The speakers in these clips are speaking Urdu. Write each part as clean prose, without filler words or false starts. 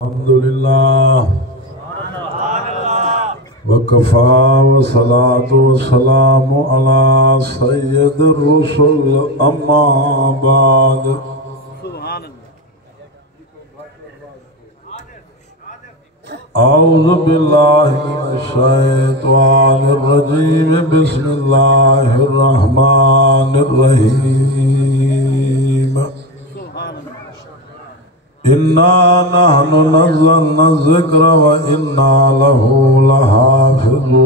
الحمد لله وكفى والصلاة والسلام على سيد الرسل أما بعد أعوذ بالله من الشيطان الرجيم بسم الله الرحمن الرحيم إنا نحن نزلنا الذكر وإنا له لحافظون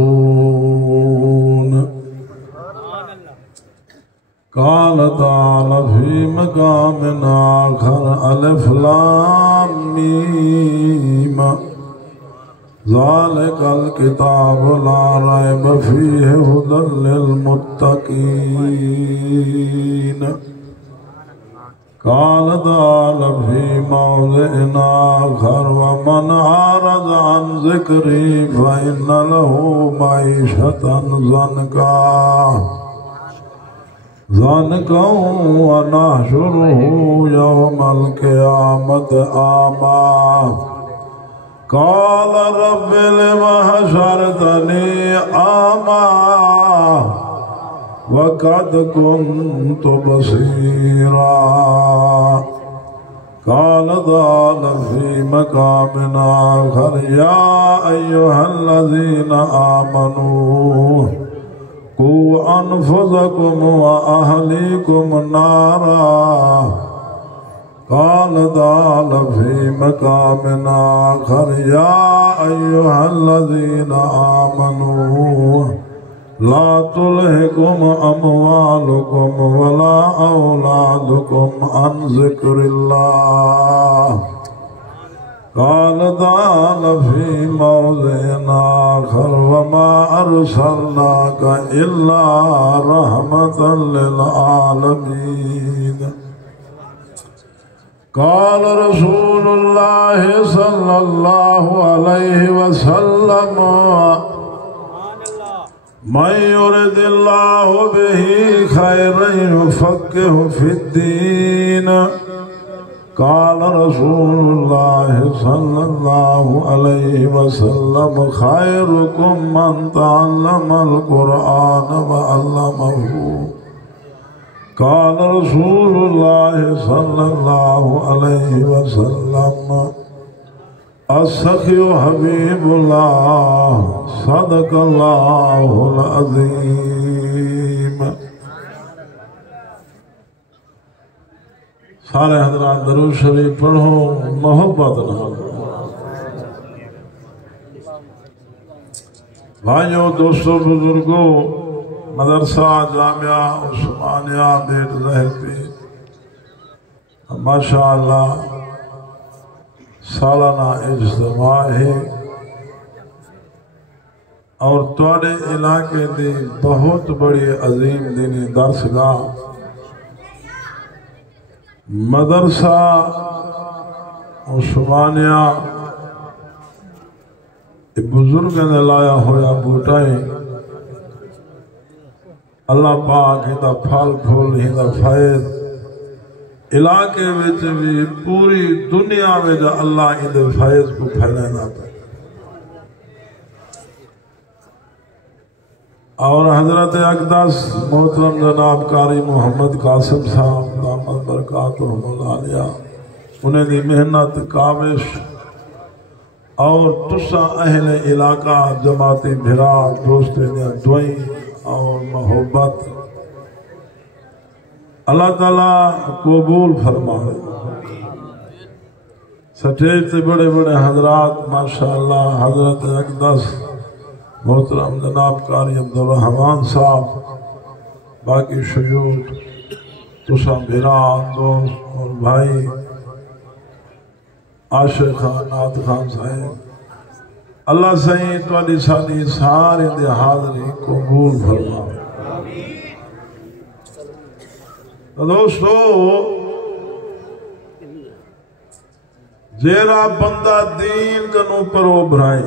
قال تعالى في مقام آخر ألف لام ميم ذلك الكتاب لا ريب فيه هدى للمتقين قال تعالى في موضع آخر ومن أعرض عن ذكري فإن له معيشة ضنكا ونحشره يوم القيامة أعمى قال رب لم حشرتني أعمى وقد كنت بصيرا قال تعالى في مقام آخر يا أيها الذين آمنوا قوا أنفسكم وأهليكم نارا قال تعالى في مقام آخر يا أيها الذين آمنوا لا تلهكم أموالكم ولا أولادكم عن ذكر الله قال تعالى في موضع آخر وما أرسلناك إلا رحمة للعالمين قال رسول الله صلى الله عليه وسلم من يرد الله به خيرا يفقهه في الدين قال رسول الله صلى الله عليه وسلم خيركم من تعلم القرآن وعلمه قال رسول الله صلى الله عليه وسلم السخي حبيب الله صدق الله العظيم سارے حضرات درود شریف پڑھو محبت نال بھائیوں دوستوں بزرگوں مدرسہ جامعہ عثمانیہ بیٹ ظہر پہ ماشاءاللہ سالانہ اجتماع ہے اور تواڈے علاقے دی بہت بڑی عظیم دینی درسگاہ مدرسہ عثمانیہ بزرگ نے لایا ہویا بوٹائیں اللہ پاک ہندا پھل پھول ہندا فیض علاقے وچ بھی پوری دنیا میں جو اللہ ہندے فیض کو پھیلانا پہ اور حضرت اقدس محترم جناب قاری محمد قاسم صاحب دامت برکاتہم العالیہ انہیں دی محنت کاوش اور تسا اہل علاقہ جماعتی بھرا دوستے دیا دعائیں اور محبت اللہ تعالیٰ قبول فرمائے سٹیج سے بڑے بڑے حضرات ماشاءاللہ حضرت اقدس محترم جناب قاری عبدالرحمن صاحب باقی شیوخ تسا بھرا دوست اور بھائی عاشق خان نعت خان صاحب اللہ صحیح تواڈی ساری سارے دے حاضری قبول فرمائے دوستو جیرا بندہ دین کنو پرو بھرائی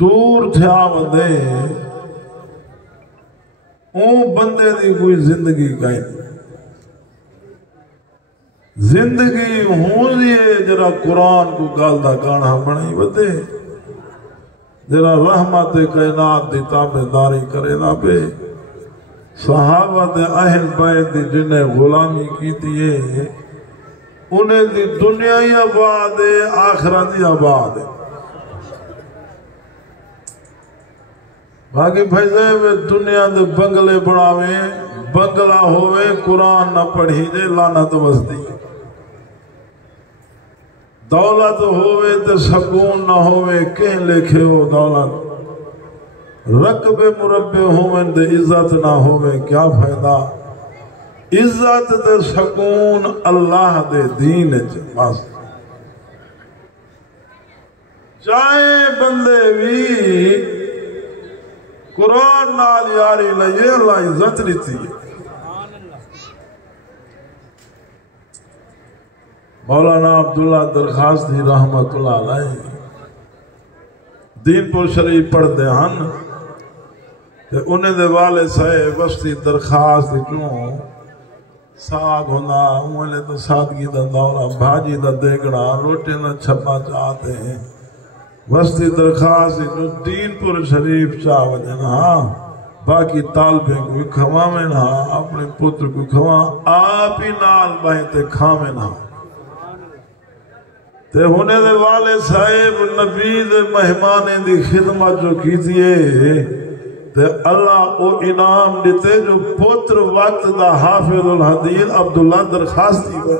دور تھیا بندے اون بندے دی کوئی زندگی کہیں زندگی ہوں لیے جرا قرآن کو گال دا گانا بنائی ودے جرا رحمت کائنات دی تابعداری کرے نا پہ صحابہ دے اہل بیت دی جنہیں غلامی کی دیئے انہیں دی دنیا ہی آباد ہے آخرت ہی آباد ہے باقی بھائیزے میں دنیا دے بنگلے بڑھاویں بنگلہ ہوئے قرآن نہ پڑھی جے لعنت وسدی دولت ہوئے تے سکون نہ ہوئے کہیں لکھے ہو دولت رقب مربع ہوئے تے عزت نہ ہوئے کیا فائدہ عزت تے سکون اللہ دے دین بس چاہے بندے بھی قرآن نال یاری لئے اللہ عزت لیتی ہے مولانا عبداللہ درخواستی رحمت اللہ علیہ دین پور شریف پڑھ دے ہن کہ انہیں دے والے صاحب بستی درخواست کیوں ساگ ہونا انہیں تو سادگی دا دورہ بھاجی دا دیگڑا روٹے نہ چھپا چاہتے ہیں بستی درخواست کیوں دین پور شریف چاہ وجہ ہاں باقی طالبیں کوئی کھوامیں نہ اپنے پتر کو کھوا آپ ہی نال بہتے کھامیں نہ تے ہونے دے والے صاحب نبی دے مہمانے دی خدمت جو کیجئے تے اللہ او انعام دیتے جو پتر وقت دا حافظ الحدیث عبداللہ درخواستی ہوئے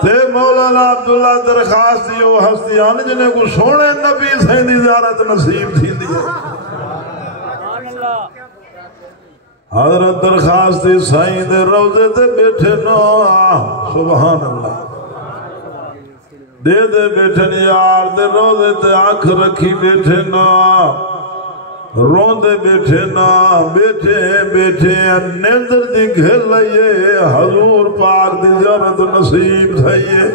تے مولانا عبداللہ درخواستی او ہستیان جنہیں کو سونے نبی سے دی زیارت نصیب تھی دی حضرت درخواستی سائیں دے روزے تے بیٹھے نو سبحان اللہ دے دے بیٹھن یار دے روزے تے آنکھ رکھی بیٹھے نا روندے بیٹھے نا بیٹھے نیندر دی گھر لئیے حضور پاک دی زیارت نصیب تھئیے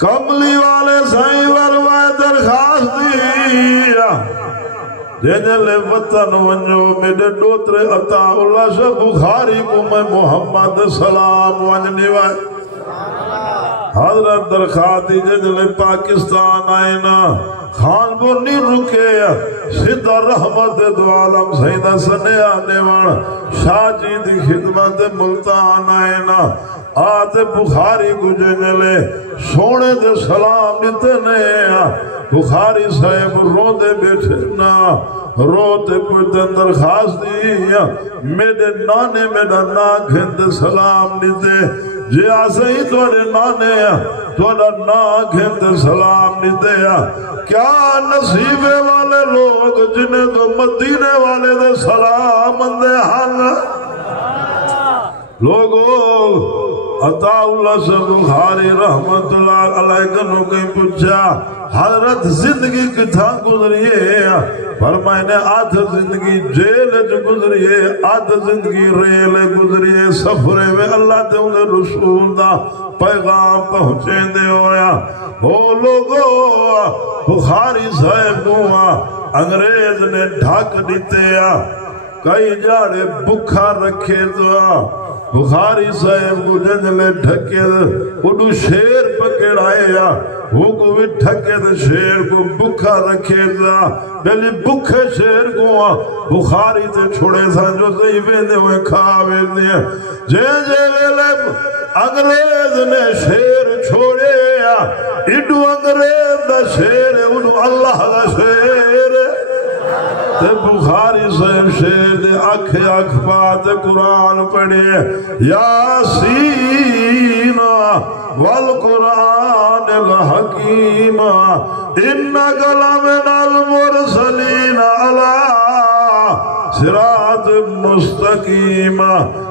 کملی والے سائیں والوائے درخواست دیا جنلے وطن ونجو میرے ڈوترے عطا اللہ شاہ بخاری کو میں محمد سلام ونجنی وائے حضرت درخواستی جنلے پاکستان آئے نا خان پور نہیں رکے سیدھا رحمت دو عالم سیدہ سنے آنے وان شاہ جی دی خدمت ملتان آئے نا آتے بخاری کو جنلے سونے دے سلام دیتے نے بخاری صاحب رو دے بیٹھے نا روتے پوچھتے درخواست دیا میرے نانے میرا نا گھنتے سلام دیتے جی آسے ہی توڑے نانے توڑا نا گھنتے سلام دیتے کیا نصیبے والے لوگ جنہیں تو مدینے والے دے سلام دے حال لوگوں عطا اللہ سے بخاری رحمت اللہ علیہ کنو کہیں پوچھا حضرت زندگی کتھا گزریے فرمائے نے آدھ زندگی جیل جو گزریے آدھ زندگی ریل گزریے سفرے میں اللہ تے انہیں رسول دا پیغام پہنچے دے ہویا ہو لوگو بخاری صاحب دعا انگریز نے ڈھاک دیتے کئی جاڑے بکھا رکھے دعا بخاری صاحب کو جنلے ڈھکے اڈو شیر پکڑائے وہ کو بھی ڈھکے دے شیر کو بکھا رکھے دا بلی بکھے شیر کو بخاری تے چھوڑے سا جو صحیح ویندے ہوئے کھاوے دیا جے ویلے انگریز نے شیر چھوڑے اڈو انگریز دا شیر اڈو اللہ دا شیر تے بخاری صاحب شیر دے اکھ بات قرآن پڑھے یاسین والقرآن الحکیم انک لمن المرسلین علی صراط مستقیم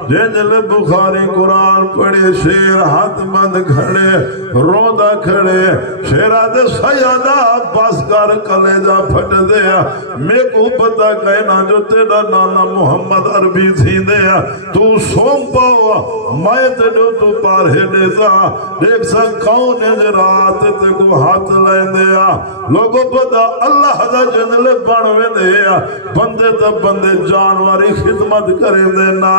جنجل بخاری قرآن پڑھے شیر ہاتھ بند کھڑے روندہ کھڑے شیرہ دے سیدہ بس کر ہر کلیجہ پھٹ دیا میں کو پتا کہنا جو تیرا نانا محمد عربی تھی دیا تو سوم پاؤ میں تیرے تو پارے دیتا دیکھ سا کون ہے رات تے کو ہاتھ لیں دیا لوگوں پتا اللہ دا جنلے بڑھوے دیا بندے تا بندے جانواری خدمت کریں دینا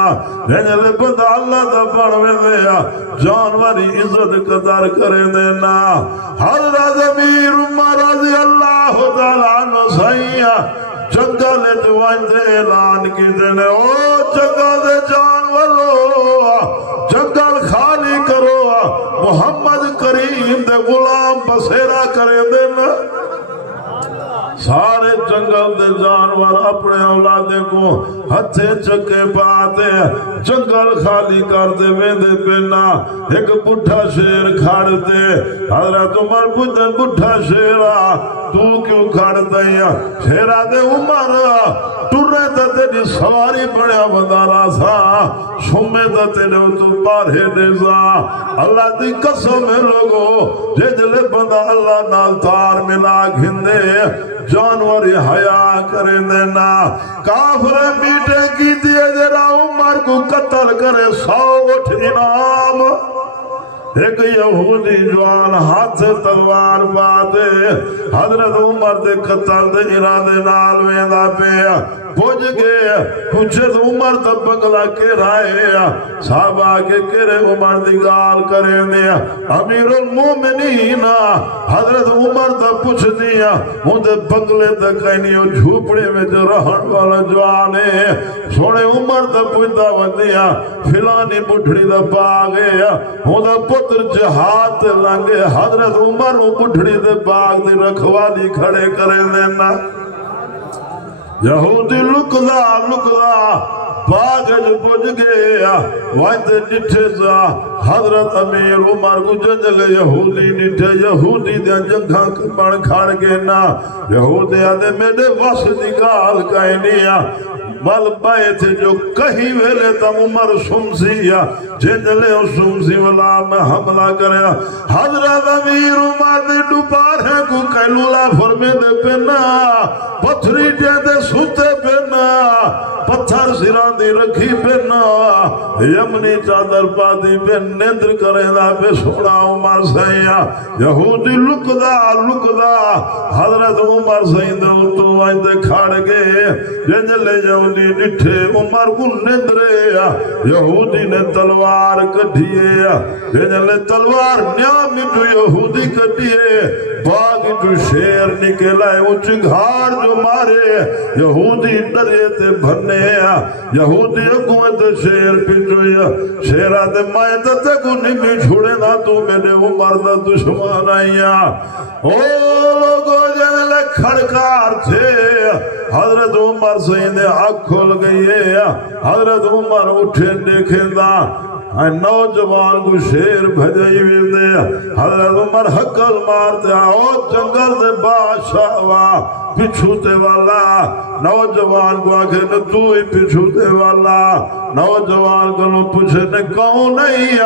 جنلے بندہ اللہ دا بڑھوے دیا جانواری عزت قدر کریں دینا حضرت امیر عمر رضی اللہ تعالیٰ عنہ سائیہ جنگل جوائن دے اعلان کی دینے او جنگل دے جانورو جنگل خالی کرو محمد کریم دے غلام بسیرا کریں دینا سارے جنگل دے جانور اپنے اولادے کو ہتھے چکے پاتے جنگل خالی کر دے ویندے پینا ایک بڑھا شیر کھاڑ دے حضرت عمر پوچھتے بڑھا شیرہ تو کیوں کھاڑ دیا شیرہ دے عمر ٹرے تا تیری سواری بڑیا بدارا سا شمے تا تیرے تو پارے دے سا اللہ دی قسم ہے لوگو جلے بندہ اللہ نال تار ملا گھندے جانوری حیاء کریں دینا کافر میٹے کی دیئے جرا عمر کو قتل کرے 100 اٹھ انعام ایک یہودی جوان ہاتھ سے تلوار باتے حضرت عمر دے قتل دے ارادے نال ویندہ پہ پوچھ گئے پوچھے تو عمر دا بنگلہ کے رائے صحابہ کے کرے عمر دی گال کریں دیا امیر المومنین حضرت عمر دا پوچھ دیا مجھے بنگلے دا کہنیوں جھوپڑے میں جو رہن والا جوانے سوڑے عمر دا پوچھتا ودیا فلانی بڑھڑی دا باغے مجھے پتر جہاد لنگے حضرت عمر بڑھڑی دا باغ دی رکھوالی کھڑے کریں دینا یہودی لکدا باغ جو پوچھ گیا وائنتے ڈٹھے سا حضرت امیر عمر کو جنجلے یہودی ڈٹھے یہودی دیا جنگاں کپڑ کھاڑ گے نا یہودی آدھے میرے واسط گال کہنیا مال پائے تھے جو کہیں ویلے تم عمر شمسیہ جنجلے شمسی والا میں حملہ کریا حضرت امیر عمر دے ڈپارے کو کہلولا فرمے دے پینا پتھری دے سوتے پینا پتھر سران دی رکھی پینا یمنی چادر پاتی پہ نیندر کریں دا پہ سوڑا عمر سیاں یہودی لکدا حضرت عمر سیاں دے اتو آئیں دے کھاڑ گئے جنجلے یہودی ڈٹھے عمر کو نیندرے یہودی نے تلوار کٹھیے جنجلے تلوار نیامی جو یہودی کٹھیے باغ جو شیر نکلائے وہ چنگھار جو مارے یہودی ڈرے تے بھنے یہودی اگویں شیر پچھویا شیرہ دے مائیں تے کو نمی چھوڑے نا تو میرے عمر دا دشمن آئیا او لوگو جنلے کھڑکار تھے حضرت عمر سیندے آنکھ کھول گئی ہے حضرت عمر اٹھے دیکھیں دا نوجوان کو شیر بھجائی ویندے حضرت عمر حقل مارتے آؤ جنگل دے بادشاہ پچھوتے والا نوجوان کو آگے نے تو ہی پچھوتے والا نوجوان کو لو پوچھے نے کون نہیں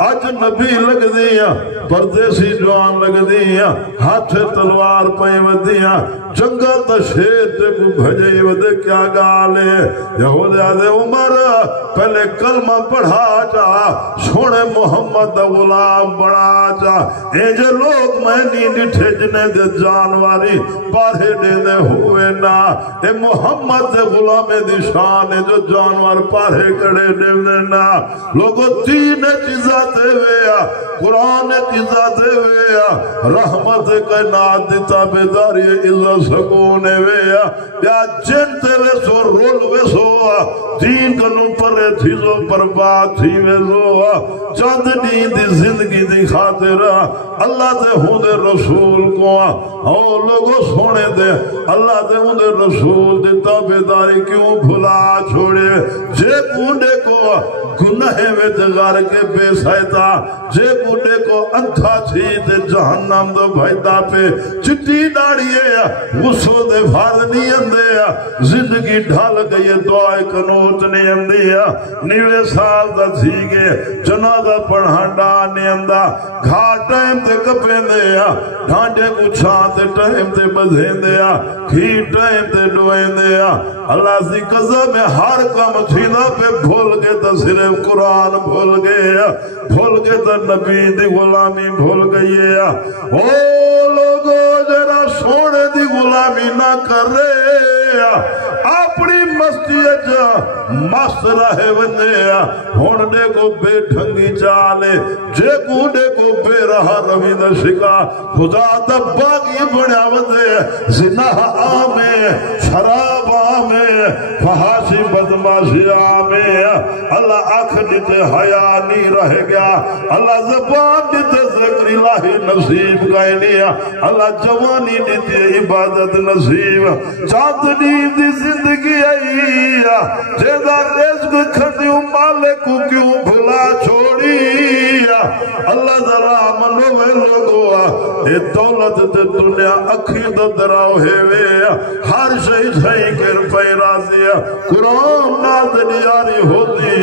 اجنبی لگ دیا پردیسی جوان لگ دیا ہاتھ تلوار پائیں ودیا جنگل تا شیر تے کو بھجائی ودے کیا گالے یہود آدھے عمر پہلے کلمہ پڑھا جا سونے محمد دا غلام بڑھا جا اے جے لوگ میں نہیں ڈٹھے جنے دے جانواری پارے دینے ہوئے نا اے محمد دے غلام دی شان جو جانوار پارے کڑے دینے نا لوگوں تین چیزہ دے ویا قرآن چیزہ دے ویا رحمت کائنات دی تابداری عزت سکونے ویا یا جنتے ویسو رول ویسو دین کنو پرے تھیزو پر بات تھی ویسو چاند دی زندگی دی خاطر اللہ دے ہوں دے رسول کو او لوگوں سونے دے اللہ دے ہوں دے رسول دے تابداری کیوں بھلا چھوڑے جے کونڈے کو گناہ ویت غار کے بے سائتا جے کونڈے کو انتھا چھے دے جہنم دو بھائیتا پہ چٹی ڈاڑیے غصو دے فارد نہیں اندے زندگی ڈھال گئی دعائے کنوت نہیں اندے نیوے سال دا تھی گے جنازہ پڑھانڈا نہیں اندہ گھاٹ ٹائم تے کپیں دیا ڈھانڈے کو چھانتے ٹائم تے بزیں دیا کھی ٹائم تے ڈوئیں دیا اللہ سی قسم میں ہر کام چھینا پہ بھول گئے تا صرف قرآن بھول گیا بھول گئے تا نبی دی غلامی بھول گئی ہے او لوگو جرا سونے دی غلامی نہ کر رہے اپنی مسجد جا مست رہے وندے ہون دے کو بے ڈھنگی چالے جے کو دے کو بے رہا روی دا شکا خدا دا باقی بڑھا وندے زنا آمیں شراب آمیں فحاشی بدماشی آمیں اللہ آنکھ دیتے حیاء نہیں رہ گیا اللہ زبان دیتے ذکر الہی نصیب گائنی اللہ جوانی دیتے عبادت نصیب چاندنی دی زندگی آئی جیدہ رزق کھندیوں مالک کو کیوں بھلا چھوڑی اللہ ذرا منوے لوگو اے دولت دے دنیا اکھی دا دراؤ ہے وے ہر شئی شئی کر پہ رازی قرآن ناز نیاری ہوتی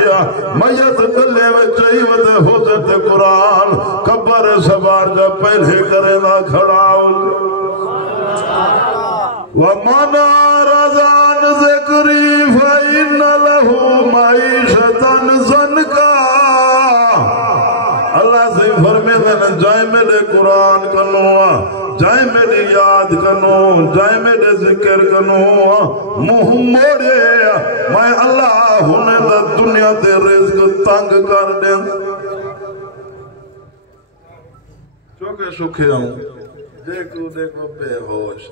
میت گلے میں چاہیوت ہوتے قرآن کبر سبار جا پہلے کرے نہ کھڑا ہو وَمَنَا رَضَانِ ذِكْرِي فَإِنَّ لَهُ مَعِيشَةً ضَنْكًا اللہ سے فرمے دینا جائے میرے قرآن کنو جائے میری یاد کنو جائے میرے ذکر کنو منہ موڑے میں اللہ ہونے دا دنیا دے رزق تنگ کر دیں چوکے سکھے ہوں دیکھو بے ہوش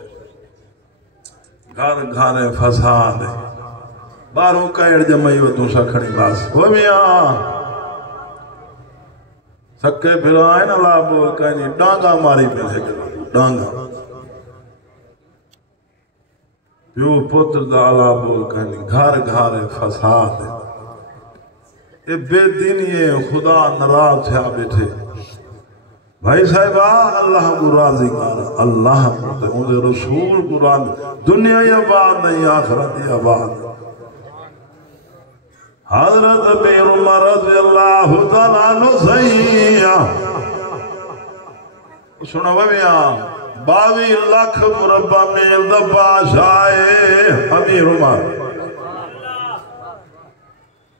گھر گھارے فساد باروں کائر جمعی و تو سکھڑی باس ہو میاں سکے پھرائیں اللہ بول کہنی ڈانگا ماری پہلے کے ڈانگا پیو پتر دا اللہ بول کہنی گھر گھارے فساد اے بے دینی خدا نراز تھا بیٹھے بھائی صاحبہ اللہ کو راضی کر اللہ کو دے رسول کو راضی دنیا یا بات نہیں آخرت یا بات حضرت امیر عمر رضی اللہ تعالیٰ عنہ سیئا سنو بھائیاں 22 لاکھ مربع میل دا بادشاہ امیر عمر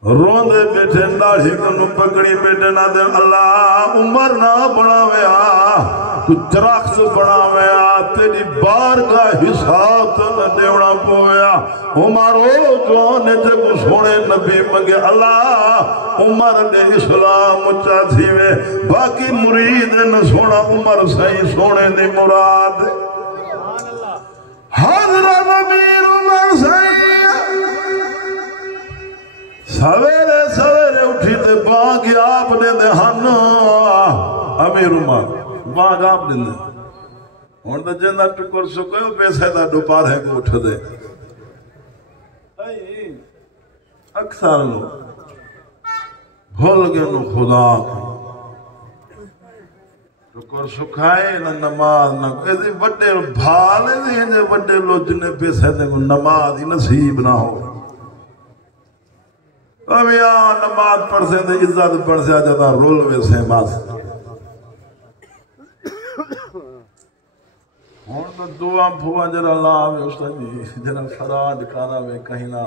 روندے بیٹھے ناڑھی کنو پکڑی بیٹھے نہ دے اللہ عمر نہ بناویا تو درخت بناویا تیری بار کا حساب تو دیونا پویا عمر او جوانے جے کو سونے نبی مگے اللہ عمر نے اسلام اچھا تھیوے باقی مرید نے سونا عمر صحیح سونے دی مراد حضرت امیر عمر صحیح سویرے سویرے اٹھی تے باغ آپ نے دے ہنو امیر عمر باغ آپ نے دے ہون دا جندہ ٹکر سکے پیسے دا دوپار ہے کو اٹھ دے اکثر لوگ بھول گئے نو خدا ٹکر سکھائے نہ نماز نہ ایسی بڑے بھالے دے بڑے لوگ جنہیں پیسے دے نماز ہی نصیب نہ ہو اب یہاں نماز پڑھ سے دے عزت پڑھ سے آجاتا رول ویسے باس ہون تو دعا پھوا جرا اللہ آوے اس جی جرا فراد کارا وے کہیں نہ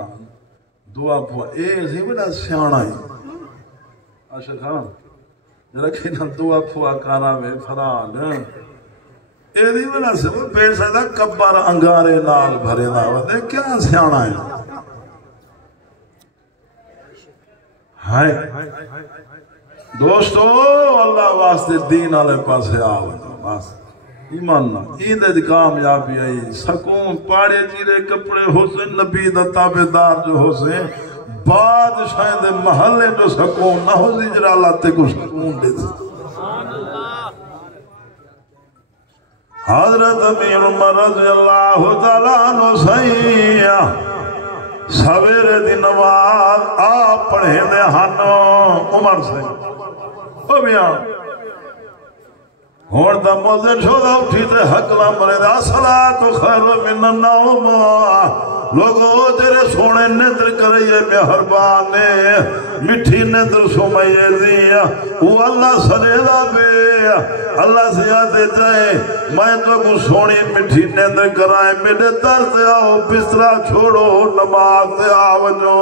دعا پھوا اے سی بڑا سیانا ہی آشا خان جرا کہیں نہ دعا پھوا کارا وے فراد اے دی بڑا سے وہ پیسہ دا کبار انگارے نال بھرے دا ہوتے کیا سیانا ہے ہائے دوستو اللہ واسطے دین آلے پاسے آوے ایمان نہ ایندے کامیابی آئی سکون پاڑے جیرے کپڑے ہو سے نبی دا تابدار جو ہو سے بادشاہ دے محلے جو سکون نہ ہو سی جرا اللہ تے کو سکون دے سے حضرت امیر عمر رضی اللہ تعالیٰ عنہ سیئا سویرے دی نماز آپ پڑھے دے ہنو عمر سے او بیاں ہون دا موزن چھوڑا اٹھی تے حق لامرے دا صلاة خیر من النوم لوگو تیرے سونے نندر کرئیے مہربانے مٹھی نندر سمائیے دیا وہ اللہ سنیدہ بے اللہ سیادے جائے میں تو کو سونی مٹھی نندر کرائے میرے در سے آؤ بسترہ چھوڑو نماز سے آوجو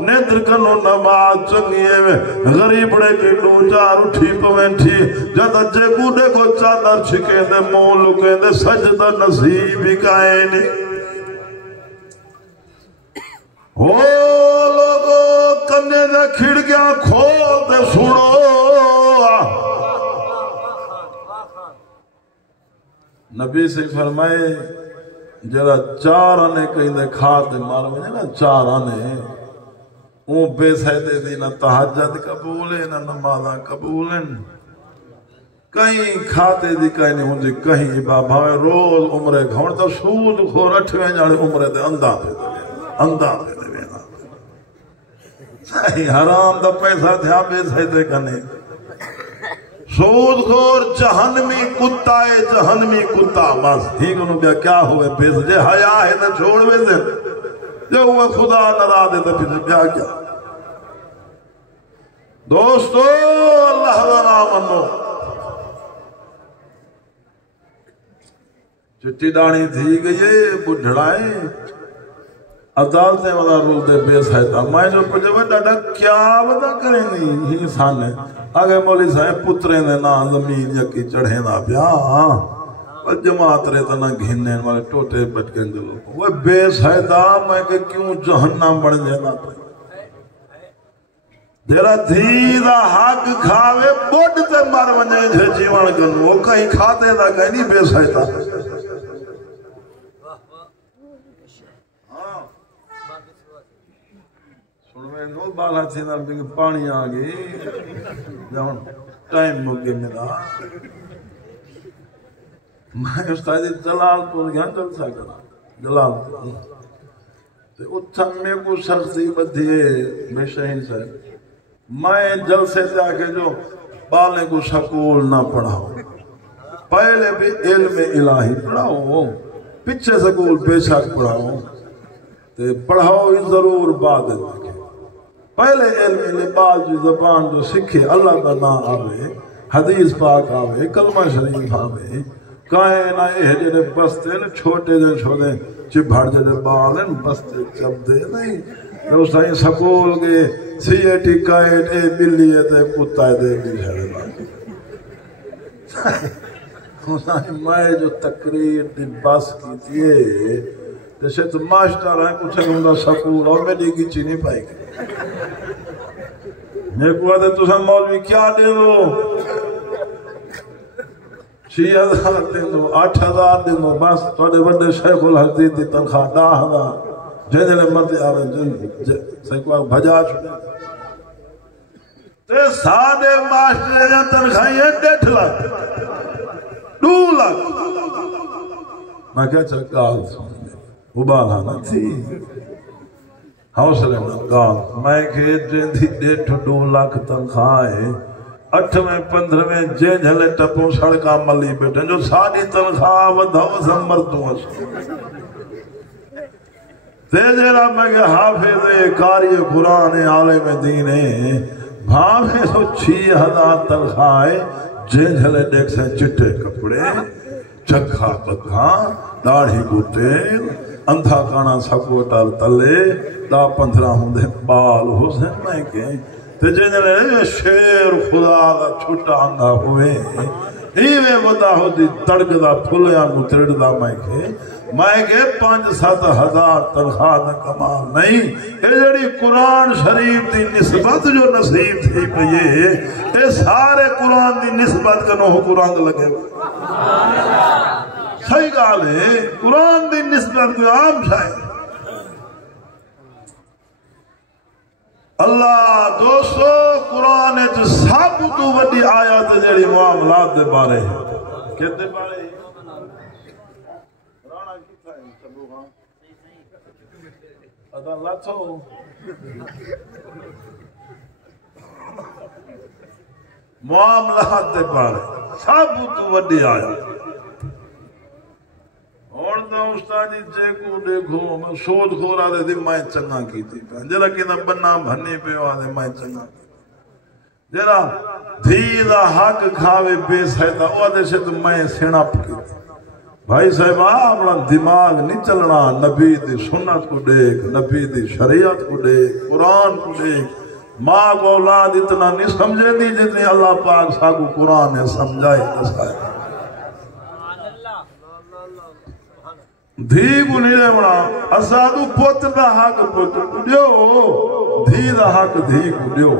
نندر کنو نماز چنگیے میں غریبڑے کی دو چار اٹھی پوینٹھی جد اجے گوڑے کو چادر چھکے دے مون لکے دے سجدہ نصیب ہی کائے نہیں او لوگو کنے دے کھڑکیاں کھول دے سنو نبی سے فرمائے جرا چار آنے کہیں دے کھاتے مار میں نا چار آنے اون بے سیدے دی نہ تحجد قبول ہے نہ نمازاں قبول ہیں کہیں کھاتے دی کہیں نہیں ہوں دی کہیں بابا روز عمرے گھوڑ تو سود خور اٹھویں جانے عمرے دے اندھا دے اندھا دے حرام دا پیسہ تھا بے سیدے کنے سود خور جہنمی کتا ہے جہنمی کتا بس ہی کنو بیا کیا ہوئے پیسہ جے حیاء ہے نا چھوڑ بے دے جو ہوئے خدا نرا دے تو پھر بیا کیا دوستو اللہ دا نام انو چٹی ڈانی تھی گئی بڑھڑائیں عدالتیں ودا رول دے بے سہتا میں جو پجھے وہ ڈاڈا کیا ودا کریں نہیں ہی انسان ہے آگے مولی صاحب پترے نے نا زمین یکی چڑھے نا پیا وہ جماعت رہتا نا گھننے والے ٹوٹے بٹکیں جلو وہ بے سہتا میں کہ کیوں جہنم بڑھ جانا پہ دیرا دھیدہ حق کھاوے بوڑ تے مر ونجے جھے جیوان کنو وہ کہیں کھاتے دا کہیں نہیں بے سہتا سنوے نو بالا تھی نا بنگ پانی آگئی جہاں ٹائم مگے میرا میں استادی جلال پور گیا جلسہ کرا جلال پور تے اتھن میں کو شخصی بدھیے میں شہین سے میں جلسے جا کے جو بالے کو سکول نہ پڑھاؤ پہلے بھی علم الہی پڑھاؤ پچھے سکول پیشاک پڑھاؤ تے پڑھاؤ ہی ضرور بعد میں پہلے علم لباس جو زبان جو سکھے اللہ کا نام آوے حدیث پاک آوے کلمہ شریف آوے کائنہ اے جڑے بستے نے چھوٹے جن چھوڑے چبھڑ جڑے بالن بستے چب دے نہیں تو سائیں سکول کے سی اے ٹی کائٹ اے بلی تے کتا دے بھی چھڑے سائیں میں جو تقریر دی بس کی تھی جیسے تو ماشٹر ہیں کچھ ہوں سکول اور میں ڈیگی چینی پائی گئی میں کو آدھے تو سن مولوی کیا دے دو 6,000 دے دو 8,000 دے دو بس توڑے بڑے شیخ الحدیث دی تنخواہ 10,000 جنہے مرتے آوے سیکوہ بھجا چھوڑے تے سادے ماشٹر ہیں تنخواہیں 1.5 لاکھ 2 لاکھ میں کیا چکا ابالا نہ تھی حوصلے نہ گال میں کہ جیندی 1.5-2 لاکھ تنخواہ 8ویں 15ویں جن ہلے ٹپوں سڑکا ملی بیٹھے جو ساری تنخواہ ودھاو زمردوں تیجرہ میں کہ حافظ قاری قرآن عالم دین بھاوے تو 6,000 تنخواہ جن ہلے دیکھ سے چٹے کپڑے چکھا پکھا داڑھی کو تیل اندھا کانا سکوٹر تلے دا 15 ہوں دے بال حسین میں کہ تے جنرے شیر خدا دا چھوٹا اندھا ہوئے ایوے ودا ہو دی تڑک دا پھلیاں کو ترڑ دا میں کہ 5-7 ہزار تنخواہ دا کمال نہیں اے جڑی قرآن شریف دی نسبت جو نصیب تھی پہیے اے سارے قرآن دی نسبت کنو ہو قرآن دا لگے صحیح گال ہے قرآن دی نسبت کو عام شاید اللہ دوستو قرآن جو سب تو بڑی آیات جڑی معاملات دے بارے ہیں کہتے بارے ہیں رانا کتا ہے سبو ہاں ادا لاتھو معاملات دے بارے سب تو بڑی آیات اور تو استاد جی جے کو دیکھو میں سوچ خورا دے دی میں چنگا کی تھی جرا کہ نہ بنا بھنی پہ آدھے میں چنگا کی جرا دھی دا حق کھاوے بے سیدہ آدھے سے تو میں سینا پکی تھی بھائی صاحب اپنا دماغ نہیں چلنا نبی دی سنت کو دیکھ نبی دی شریعت کو دیکھ قرآن کو دیکھ ماں کو اولاد اتنا نہیں سمجھے دی جتنی اللہ پاک ساکو قرآن نے سمجھائی دسائے دھی کو نہیں رہنا اسادو پوت دا حق پوت کو دیو دھی دا حق دھی کو دیو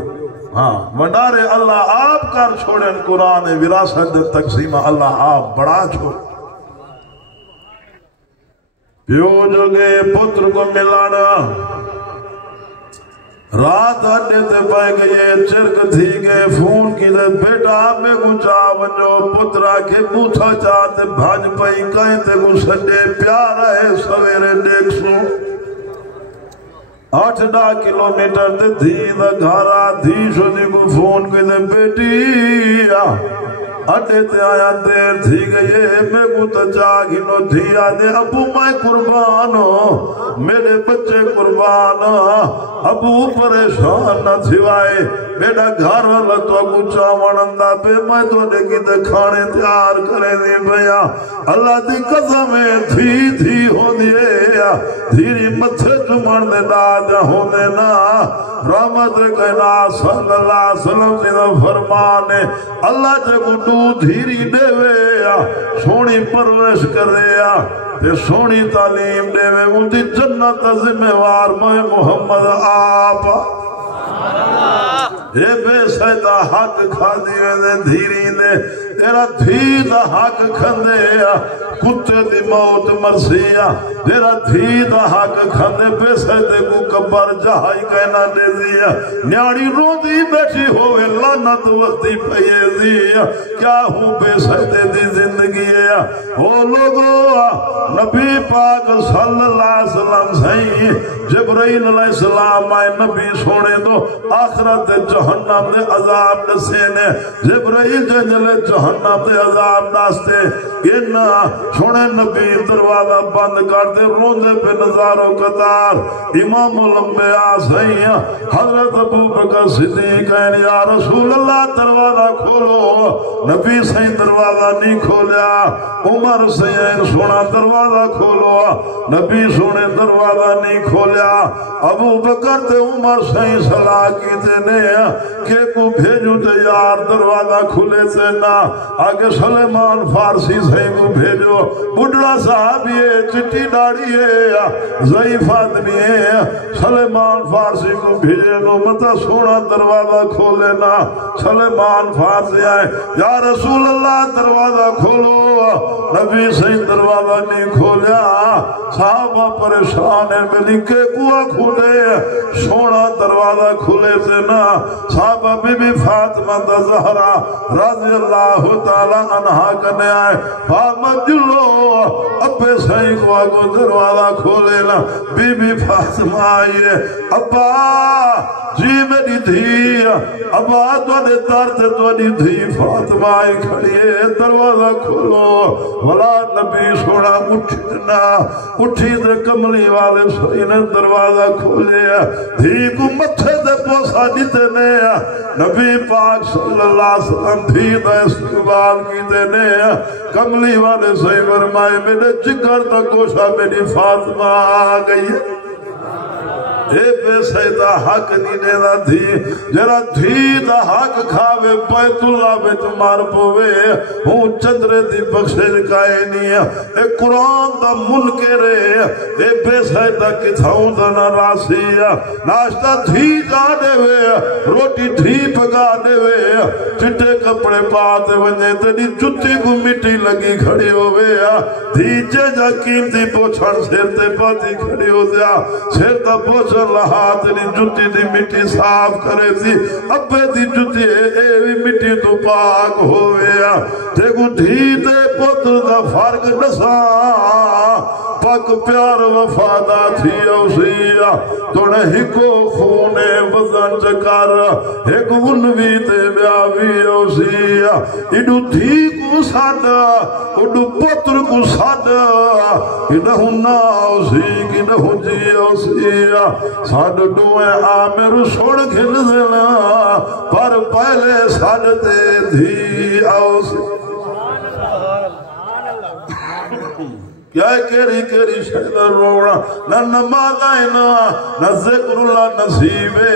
ہاں منڈارے اللہ آپ کر چھوڑیں قرآن وراثت تقسیم اللہ آپ بڑا چھوڑ پیو جو گئے پتر کو ملانا رات اڈے تے پائے گئے چرک تھی گئے فون کی دے بیٹا میں کو چاہ بنجو پترا کے بوتھا چاہتے بھاج پائی کہیں تے کو سڈے پیارا ہے سویرے دیکھ سو 8-10 کلومیٹر تے دھی دا گھارا دھی شو دی کو فون کی دے بیٹی اٹے تے آیا دیر تھی گئی میں کو تچا گھنو دھی آدھے ابو میں قربان میرے بچے قربان ابو پریشان نہ تھوائے بیٹا گھر والا تو اگو چاوانندہ پہ میں تو دیکھی تے کھانے تیار کرے دی بھیا اللہ دی قسم تھی ہو دیئے دھیری متھے چمان دے دادا ہونے نا رحمت کہنا صلی اللہ علیہ وسلم سے فرمانے اللہ جے کو دو دھیری دے وے سونی پرورش کر دیا تے سونی تعلیم دے وے ان دی جنت ذمہ وار میں محمد آپ اے بے سیدہ حق کھا دیوے دے دھیری دے تیرا دھی دا حق کھندے کتے دی موت مرسیا تیرا دھی دا حق کھندے بے سیدے کو کبر جہائی کہنا دے دیا نیاڑی رو دی بیٹھی ہوئے لانت وقتی پہیے دیا کیا ہوں بے سیدے دی زندگی ہے او لوگو نبی پاک صلی اللہ علیہ وسلم سہی جبرائیل علیہ السلام آئے نبی سونے دو آخرت جہنم دے عذاب نسینے جبرائیل جنجلے جہنم دے عذاب ناستے انہا سونے نبی دروازہ بند کرتے روندے پہ نظاروں قطار امام الانبیاء سہی حضرت ابو بکر صدیق کہنے یا رسول اللہ دروازہ کھولو نبی سہی دروازہ نہیں کھولیا عمر سہی سونا دروازہ کھولو نبی سونے دروازہ نہیں کھولیا ابو بکر تے عمر سہی صلاح کی تے کہ کو بھیجو تے یار دروازہ کھلے تے نا آگے سلیمان فارسی سہی کو بھیجو بڑھڑا صحابی ہے چٹی ڈاڑی ہے ضعیف آدمی ہے سلیمان فارسی کو بھیجے نو مطا سونا دروازہ کھولے نا سلیمان فارسی آئے یا رسول اللہ دروازہ کھولو نبی صحیح دروازہ نہیں کھولیا صحابہ پریشان ہے ملی کے کوا کھولے سونا دروازہ کھولے سے نا صحابہ بی بی فاطمہ دا زہرا رضی اللہ تعالیٰ عنہ کنے آئے فاطمہ جلو ابے صحیح کو آگو دروازہ کھولے نا بی بی فاطمہ آئیے ابا جی میری دھی ابا توڑے درد توڑی دھی فاطمہ آئی کھڑیے دروازہ کھولو ولا نبی سونا اٹھنا اٹھی دے کملی والے سوئی نے دروازہ کھولے دھی کو متھے دے پوسا دیتے نے نبی پاک صلی اللہ علیہ وسلم دھی دے استقبال کی دینے کملی والے سوئی فرمائے میرے جگر تک گوشہ میری فاطمہ آ گئی ہے اے بے سیدہ حق نہیں دینا دھی جرا دھی دا حق کھاوے بیت اللہ میں تمہار پوے ہوں چندرے دی بخشے لکائے نہیں اے قرآن دا منکرے اے بے سیدہ کتھاؤں دا ناراسی ناشتہ دھی جا دے وے روٹی دھی پکا دے وے چٹے کپڑے پاتے ونجے تیری جتی کو مٹی لگی کھڑی ہوئے دھی جے جا قیمتی پوچھن سیرتے پاتی کھڑی ہو دیا سیرتا پوچھن اللہ تیری جتی دی مٹی صاف کرے تھی ابے دی جتی اے بھی مٹی تو پاک ہوئے تے کو دھی تے پتر دا فرق نسا پاک پیار وفادا تھی اوسیا توڑے ہکو خونے وزن چکر ایک انوی تے بیاوی اوسیا ایڈو دھی کو سادا اڈو پتر کو سادا انہوں نا اوسی کنہوں جی اوسیا ساڈ ڈوئے عامر چھوڑ کھل دینا پر پہلے ساڈ تے دھی اوسی کیا کیری شہدہ روڑا نہ نماز آئینا نہ ذکر اللہ نصیبے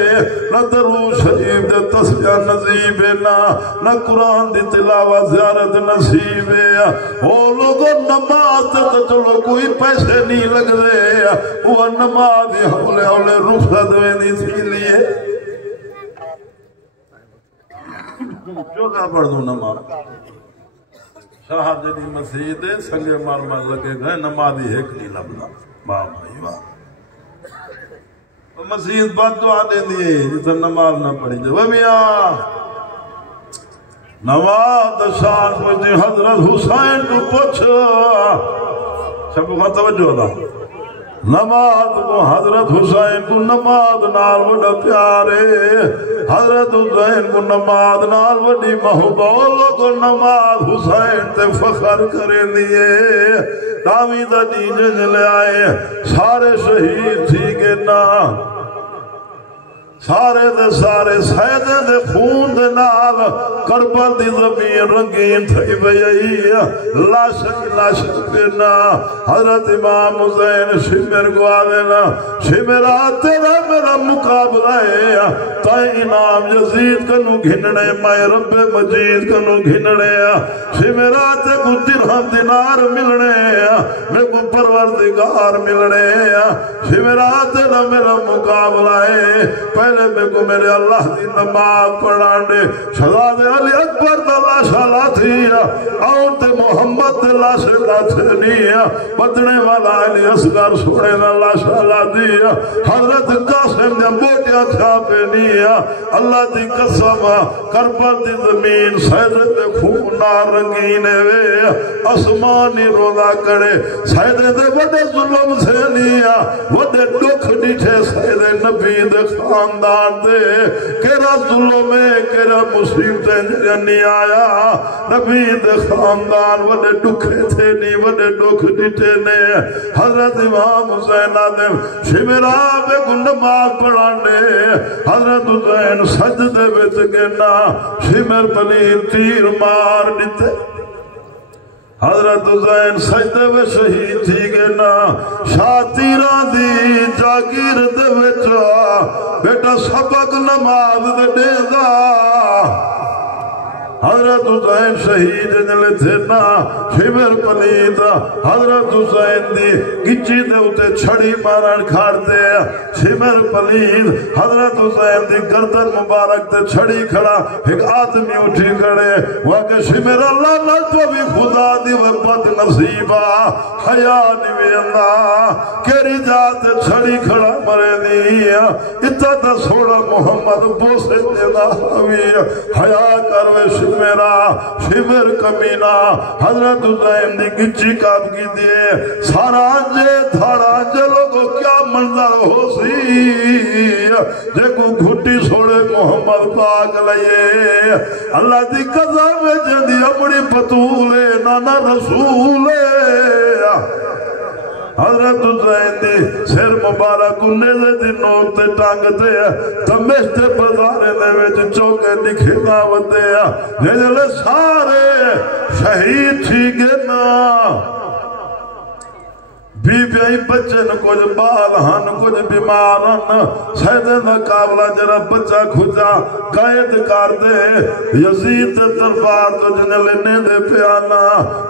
نہ درو شریف دے تسبیح نصیبے نہ قرآن دی تلاوہ زیارت نصیبے وہ لوگوں نماز تے تو چلو کوئی پیسے نہیں لگ دے وہ نماز ہولے رخصت میں نہیں تھی لیے جو کہا پڑھ دوں نماز شاہ جدی مسجد سنگے مار لگے گئے نمازی ایک نہیں لبنا باہ بھائی واہ مسجد بات دعا دے دیئے جیسا نماز نہ پڑھی جائے وہ میاں نواز شان مجھے حضرت حسین کو پوچھا سب کو توجہ دا نماز کو حضرت حسین کو نماز نال وڈا پیارے حضرت حسین کو نماز نال وڈی محبوب کو نماز حسین تے فخر کرے لیے داویدہ نیجے لے آئے سارے شہید تھی گے نا سارے سیدے دے خون دے نال کربل دی زمین رنگین تھئی بئی لاش دینا حضرت امام حسین شمر کو آدھینا شمرہ تیرا میرا مقابلہ ہے تائیں انعام یزید کنو گھنڑے میں رب مجید کنو گھنڑے شمرہ تے کو درہم دینار ملنے میں کو پروردگار ملنے شمرہ تیرا میرا مقابلہ ہے پہلے میں کو میرے اللہ دی نماز پڑھانے شہزاد علی اکبر دا لاشا تھی اور تے محمد دے لاشا تھی بدنے والا علی اصغر سوڑے دا لاشا دی حضرت قاسم نے موٹیاں چھاپے نیا اللہ دی قسم کربل دی زمین سیدے دے خون نار رنگینے وے اسمانی روزہ کرے سیدے دے بڑے ظلم سے نیا بڑے دکھ ڈیٹھے سیدے نبی دے خاندان دے کیرا ظلم ہے کیرا مصیبتیں نہیں آیا نبی دے خاندان وڈے دکھے تھے نہیں وڈے دکھ ڈٹے نے حضرت امام حسین آدم شمرہ بے کو نماز پڑھانے حضرت حسین سجدے وچ گنا شمر پنیر تیر مار ڈتے حضرت حسین سجدے میں شہید تھی گے نا شاتیران دی جاگیر دے وچا بیٹا سبق نماز دے دے دا حضرت حسین شہید جلے تھے نا شمر پلیتا حضرت حسین دی گچی دے اتے چھڑی مارن کھاڑتے شمر پلید حضرت حسین دی گردن مبارک تے چھڑی کھڑا ایک آدمی اٹھی کھڑے واقع شمر اللہ نلتو بھی خدا دی وقت نصیبہ حیاء نوی اللہ کیری جاتے چھڑی کھڑا مرے دی اتنا تا سوڑا محمد بوسے دینا ہوئی حیاء کروے شمر کمینہ حضرت حسین دی گچی کام کی دیئے سارا آنجے دھاڑا آنجے لوگوں کیا منظر ہو سی جے کو گھٹی سوڑے محمد پاک لئے اللہ دی قضا میں جندی اپنی بطولے نانا رسولے حضرت حسین دی سر مبارک نیزے دی نوک تے ٹانگتے تمیشتے بزارے دے وچ چوکے لکھے دعوتے جیلے سارے شہید تھی گے نا بی بیائی بچے نہ کچھ بال ہن کچھ بیمارن سیدے نہ کابلہ جرا بچہ کھجا قائد کار دے یزید دربار تو جنہیں لینے دے پیانا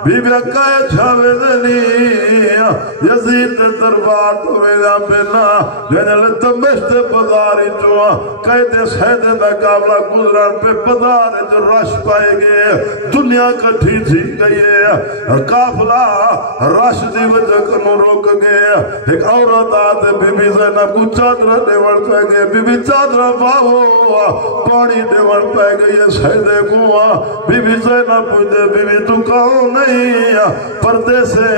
بی بیا قائد چھاوے دے نہیں یزید دربار تو ویدہ پینا جنہیں لے دمشت بزاری چوا قائد سیدے نہ کابلہ گزران پہ بزار جو رش پائے گئے دنیا کٹھی تھی گئی قافلہ رش دی وجہ کنو روک گیا ایک عورت آتے بی بی زینب کو چادر دیوڑ پہ گئے بی بی چادر پاہو پانی دیوڑ پہ گئے سیدے کو بی بی زینب پوچھتے بی بی تو کہو نہیں پردے سے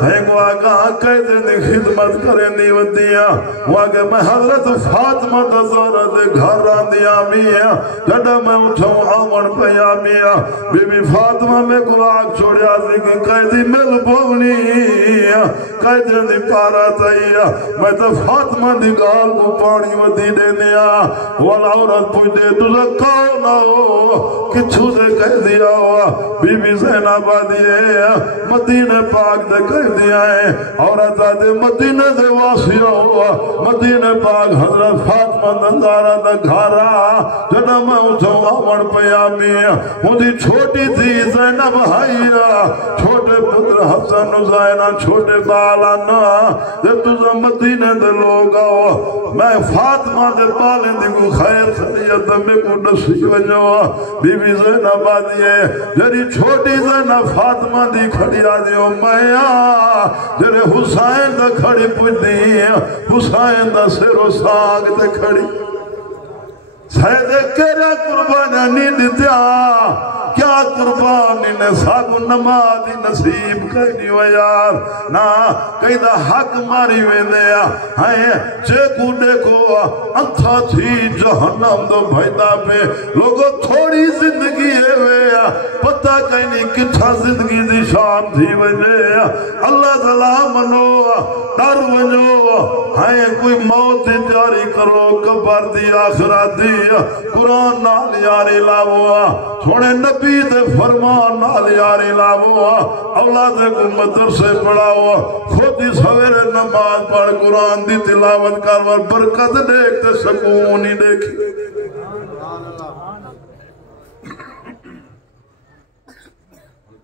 ہنگو آگا قیدے نے خدمت کریں نہیں ودیا وہاں میں حضرت فاطمہ تزورہ دے گھر آندیا میا جڑا میں اٹھاؤں آمن پہ آمیا بی بی فاطمہ میں کو آگ چھوڑیا سی کہ قیدی مل بونی قیدے نے پارا تایا میں تو فاطمہ دی گال کو پانی ودی دینیا والعورت پوچھتے تجھے کون ہو کچھو سے قیدی آوا بی بی زینب آدھیے مدینہ پاک دے قیدی آئے عورت آدھے مدینہ دے واسی ہوا مدینہ پاک حضرت فاطمہ نظارہ دا گھارا جڑا میں اٹھاؤں آمن پیامی ہوں دی چھوٹی تھی زینب حائیہ چھوٹے پتر حسن زینہ چھوٹے بالانا جب تجھے مدینہ دے لوگ آؤ میں فاطمہ دے بالیں دی کو خیر خریت میں کو نسی ونجوا بی بی زینب آدھیے جری چھوٹی زینب فاطمہ دی کھڑی آدھیوں میں جرے حسین دا کھڑی پوچھنی حسین دا سر و ساگ دے کھڑی سیدے کیرا قربانہ نیند دیا کیا قربانی نے ساگو نمازی نصیب کئی نہیں ہو یار نا کئی دا حق ماری میں دیا چے کو دیکھو انتھا تھی جہنم دو بھائیدہ پہ لوگوں تھوڑی زندگی ہے ویا پتہ کئی نہیں کتھا زندگی دی شام تھی وجہ اللہ تعالیٰ منو ڈر ونجو کوئی موت جاری کرو قبر دی آخرت دی قرآن نال یاری لاؤا سونے نبی دے فرمان نال یاری لاؤا اولاد کو مدرسے پڑھاؤا خود ہی سویرے نماز پڑھ قرآن دی تلاوت کر اور برکت دیکھتے سکون ہی دیکھی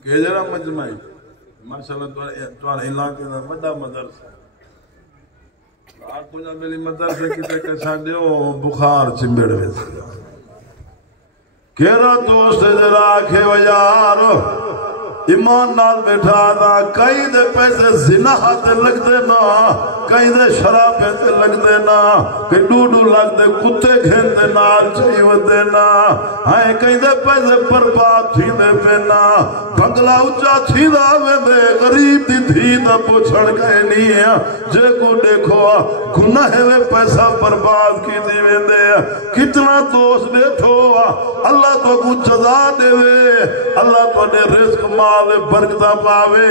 کہ جرا مجمعی ماشاءاللہ توار علاقے دا بڑا مدرسہ آپ پوچھا میری مدرسے کی تے کسا دیو بخار چمبڑ ویسے کیرا دوست جرا آکھے و یارو ایمان نال بیٹھا دا کئی دے پیسے زنا تے لگ دے نا کئی دے شرابے تے لگ دے نا کئی ڈوڈو لگ دے کتے گھن دے نا چاہیو دے نا کئی دے پیسے برباد تھی دے پہ نا بنگلہ اچھا تھی دا میں دے غریب دی تھی دا پوچھڑ گئے نہیں جے کو دیکھو گناہ وے پیسہ برباد کی دی میں دے کتنا دوست بیٹھو اللہ تو کو جزا دے وے اللہ تو نے رزق مال برکتہ پاوے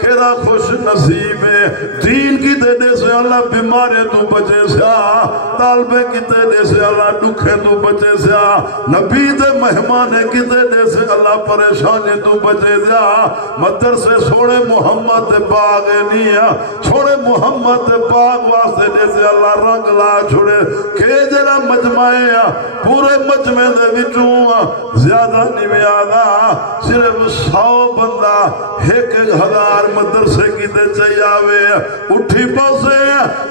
کیرا خوش نصیب ہے دین کی دینے سے اللہ بیمارے تو بچے سیا طالبے کی دینے سے اللہ دکھے تو بچے سیا نبی دے مہمانے کی دینے سے اللہ پریشانے تو بچے سیا مدرسے سوڑے محمد دے باغ نیا سوڑے محمد دے باغ واسطے دے سے اللہ رنگ لا چھوڑے کہ جنا مجمعے پورے مجمع دے وچوں زیادہ نہیں آدھا صرف 100 بندہ 1000 مدرسے کی دے چاہیے اٹھی پوسے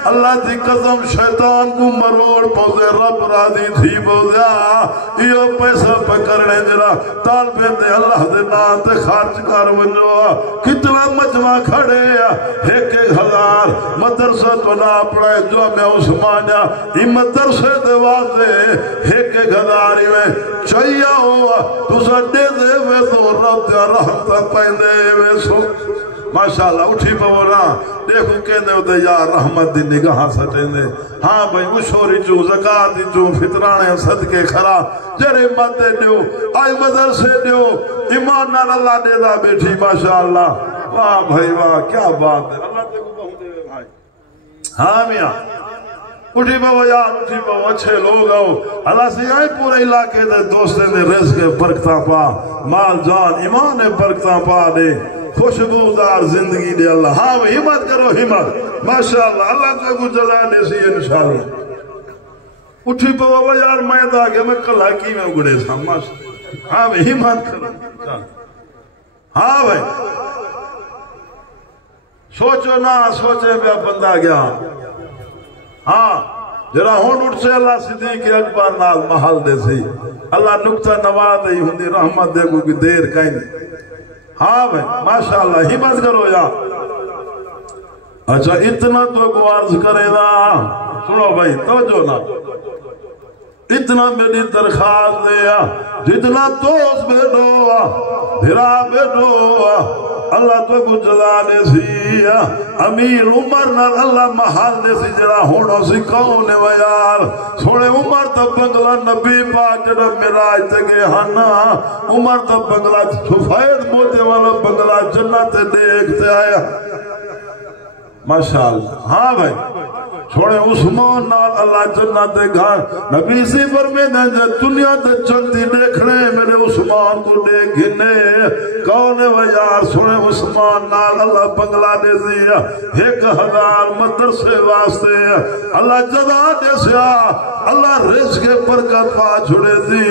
اللہ دی قسم شیطان کو مروڑ پوسے رب راضی تھی پوسے یہ پیسہ پکڑنے جرا طالبے دے اللہ دے نام تے خرچ کر ونجو کتنا مجمع کھڑے 1000 مدرسہ تو نہ پڑھے جو میں عثمانیہ یہ مدرسے دے واسطے 1000 میں چاہیے ہوا تو سڈے دے وے تو رب دے رحمتہ پہندے وے سو ماشاءاللہ اٹھی پورا دیکھو کہنے ہوتے یار رحمت دی نگاہ سٹیں دے ہاں بھائی اشوری جو زکاة دی جو فطرانے صدقے خرا جرے مت دے دیو آئی مدرسے دیو ایمان نال اللہ دے دا بیٹھی ماشاءاللہ واہ بھائی واہ کیا بات ہے اللہ تے کو بہت دے بھائی ہاں میاں اٹھی بابا یار اٹھی بابا اچھے لوگ آؤ اللہ سے آئے پورے علاقے دے دوستے نے رزق برکتہ پا مال جان ایمان برکتہ پا دے خوشبودار زندگی دے اللہ ہاں وہ ہمت کرو ہمت ماشاءاللہ اللہ کو جلانے سے انشاءاللہ اٹھی بابا یار میں دا گیا میں کل حقی میں اگڑے تھا ماشاءاللہ ہاں وہ ہمت کرو ہاں بھائی سوچو نہ سوچے پہ بندہ گیا ہاں جرا ہون اٹھ سے اللہ صدیق اکبر نال محل دے سی اللہ نکتہ نواز دے ہندی رحمت دے کو کی دیر کہیں ہاں بھائی ماشاءاللہ ہمت کرو یا اچھا اتنا تو کو عرض کرے دا سنو بھائی توجہ نا اتنا میری درخواست دیا جتنا دوست بیٹھو بھرا بیٹھو اللہ تو کو جزا دے سی امیر عمر نال اللہ محل دے سی جڑا ہونا سی کون ہے یار سونے عمر تا بنگلہ نبی پاک جڑا معراج تے گئے ہانا عمر تا بنگلہ سفید موتے والا بنگلہ جنت دیکھتے آیا ماشاءاللہ ہاں بھائی چھوڑے عثمان نال اللہ جنت دے گھر نبی سی فرمیدیں جے دنیا تے چلتی دیکھنے میرے عثمان کو دیکھنے کون ہے وہ یار سونے عثمان نال اللہ بنگلہ دے دیا 1000 مدرسے واسطے اللہ جزا دے سیا اللہ رزق برکت پا چھوڑے دی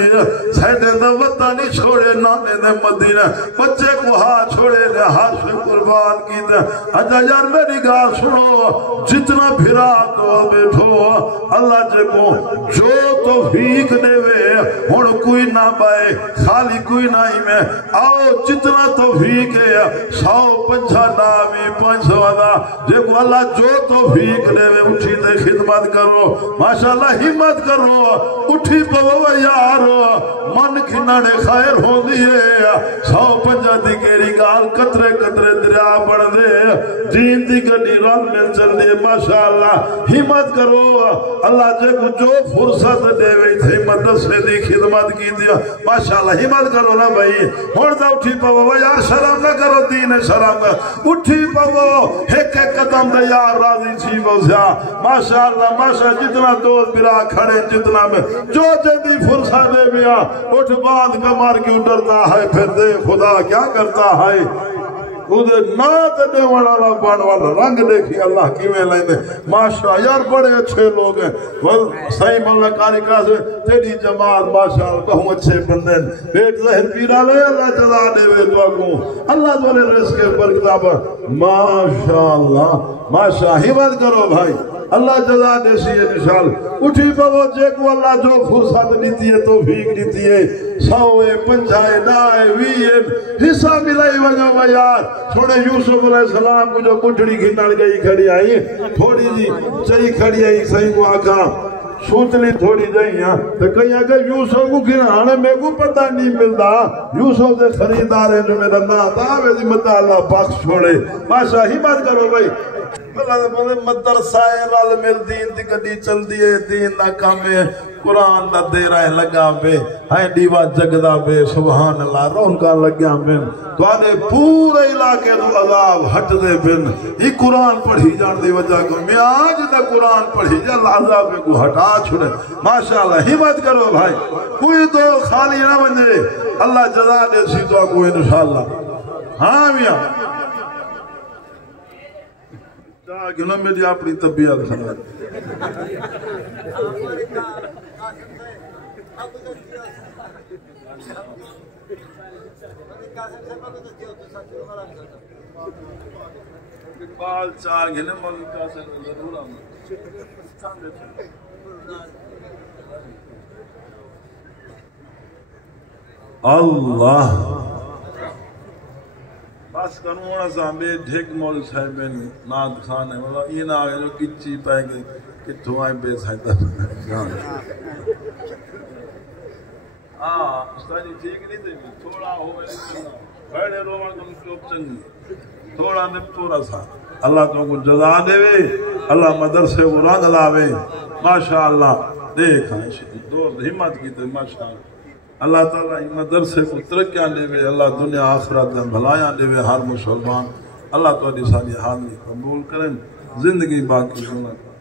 سیدے دا وطن نہیں چھوڑے نانے دے مدینہ بچے کو ہاں چھوڑے دے ہاتھ سے قربان کی دے اجا یار میری گال سنو جتنا بھرا تو بیٹھو اللہ جے کو جو توفیق دے وے ہن کوئی نہ بائے خالی کوئی نہ ہی میں آؤ جتنا توفیق ہے 150 نامی 500 والا جے کو اللہ جو توفیق دے وے اٹھی دے خدمت کرو ماشاءاللہ ہمت کرو اٹھی پو یار من کھنانے خیر ہو دیئے 150 دی کیری گال قطرے قطرے دریا بڑھ دے دین دی گڑی رل مل چل دے ماشاءاللہ ہمت کرو اللہ جے کو جو فرصت دے وے تھے مدرسے دی خدمت کی دیا ماشاءاللہ ہمت کرو نا بھائی ہون دا اٹھی پو یار شرم نہ کرو دین شرم اٹھی پو ایک قدم دے یار راضی چھی بوزیا ماشاءاللہ ماشاءاللہ جتنا دوست برا کھڑے جتنا میں جو جدی فرصت دے بیا اٹھ باندھ کمار کیوں ڈرتا ہے پھر دے خدا کیا کرتا ہے خودے نات دے والا بان والا رنگ دیکھی اللہ کیویں لیندے ماشاء یار بڑے اچھے لوگ ہیں صحیح مولا کاری کا سے تیری جماعت ماشاء بہت اچھے بندے بیٹ ظاہر پیرا لے اللہ جزا دے وے دعا کو اللہ والے رزق پر کتاب ماشاءاللہ ماشاء ہمت کرو بھائی اللہ جزا دے سی انشاء اٹھی پو جے کو اللہ جو فرصت دیتی ہے توفیق دیتی ہے 100 50 20 حصہ ملائی وجہ یار تھوڑے یوسف علیہ السلام کو جو کٹڑی گھنڑ گئی کھڑی آئی تھوڑی جی چاہی کھڑی آئی صحیح کو آکھا سوچلی تھوڑی جائیں تو کہیں اگر یوسف کو گھنانے میں کو پتہ نہیں ملتا یوسف سے خریدار ہے جو میرا ناتا ویدی مدہ اللہ بخش چھوڑے ماشاء ہمت کرو بھائی مدرسہ رل مل دین دی گڈی چل دیئے دین دا کام ہے قرآن دا دے رہے لگا بے ہائیں دیوا جگدہ بے سبحان اللہ رون کا لگیا بن تو آنے پورے علاقے دو عذاب ہٹ دے بن یہ قرآن پڑھی جان دی وجہ کو میں آج دا قرآن پڑھی جان عذاب کو ہٹا چھوڑے ماشاءاللہ ہمت کرو بھائی کوئی تو خالی نہ بنجے اللہ جزا دے سی تو کو انشاءاللہ ہاں میاں کہ نہ میری اپنی طبیعت خراب بال چار گھنے ملکہ سے ضرور آمد اللہ بس کنوڑا سامبے ڈھیک مول صاحبین ناد خان ہے مطلب یہ نہ آگے جو کچی پائیں گے کہ تمہیں بے سائدہ استاجی ٹھیک نہیں دے تھوڑا ہوئے بڑے روان کم چوب چنگی تھوڑا نپورا سا اللہ تو کو جزا دے وے اللہ مدرسے کو رنگ لاوے ماشاءاللہ دیکھ دوست ہمت کی تے ماشاءاللہ اللہ تعالیٰ مدرسے کو ترقیاں دے وے اللہ دنیا آخرت میں بھلایاں دے وے ہر مسلمان اللہ تو ساری حاضری قبول کریں زندگی باقی سنت